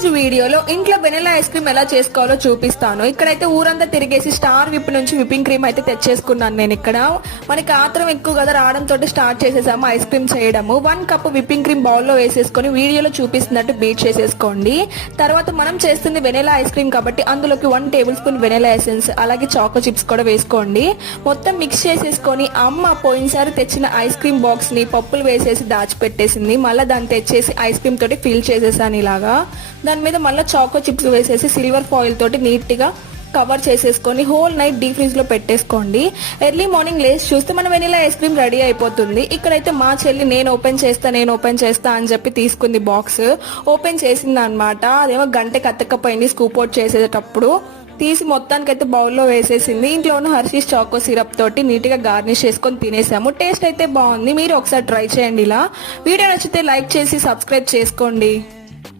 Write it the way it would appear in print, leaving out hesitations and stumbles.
రోజు వీడియోలో ఇంట్లో వెనిలా ఐస్ క్రీమ్ ఎలా చేసుకోవాలో చూపిస్తాను. ఇక్కడైతే ఊరంతా తిరిగేసి స్టార్ విప్ నుంచి విప్పింగ్ క్రీమ్ అయితే తెచ్చేసుకున్నాను నేను. ఇక్కడ మనకి ఆత్రం ఎక్కువ కదా రావడంతో స్టార్ట్ చేసేసాము ఐస్ క్రీమ్ చేయడము. 1 కప్ విప్పింగ్ క్రీమ్ బౌల్లో వేసేసుకొని వీడియోలో చూపిస్తున్నట్టు బీట్ చేసేసుకోండి. తర్వాత మనం చేస్తుంది వెనిలా ఐస్ క్రీమ్ కాబట్టి అందులోకి 1 టేబుల్ స్పూన్ వెనిలా ఎసెన్స్ అలాగే చాకో చిప్స్ కూడా వేసుకోండి. మొత్తం మిక్స్ చేసేసుకొని అమ్మ పోయినసారి తెచ్చిన ఐస్ క్రీమ్ బాక్స్ ని పప్పులు వేసేసి దాచిపెట్టేసింది. మళ్ళీ దాన్ని తెచ్చేసి ఐస్ క్రీమ్ తోటి ఫిల్ చేసేసాను ఇలాగా. దాని మీద మళ్ళీ చాకో చిప్స్ వేసేసి సిల్వర్ ఫాయిల్ తోటి నీట్ గా కవర్ చేసేసుకొని హోల్ నైట్ డీప్ ఫ్రీజ్ లో పెట్టేసుకోండి. ఎర్లీ మార్నింగ్ లేసి చూస్తే మన వెనిలా ఐస్ క్రీమ్ రెడీ అయిపోతుంది. ఇక్కడైతే మా చెల్లి నేను ఓపెన్ చేస్తా అని చెప్పి తీసుకుంది బాక్స్. ఓపెన్ చేసింది అనమాట. అదేమో గంటకి అతకపోయింది స్కూప్ అవుట్ చేసేటప్పుడు. తీసి మొత్తానికైతే బౌల్లో వేసేసింది. ఇంట్లోనూ హర్షీస్ చాకో సిరప్ తోటి నీట్ గా గార్నిష్ చేసుకొని తినేసాము. టేస్ట్ అయితే బాగుంది. మీరు ఒకసారి ట్రై చేయండి ఇలా. వీడియో నచ్చితే లైక్ చేసి సబ్స్క్రైబ్ చేసుకోండి.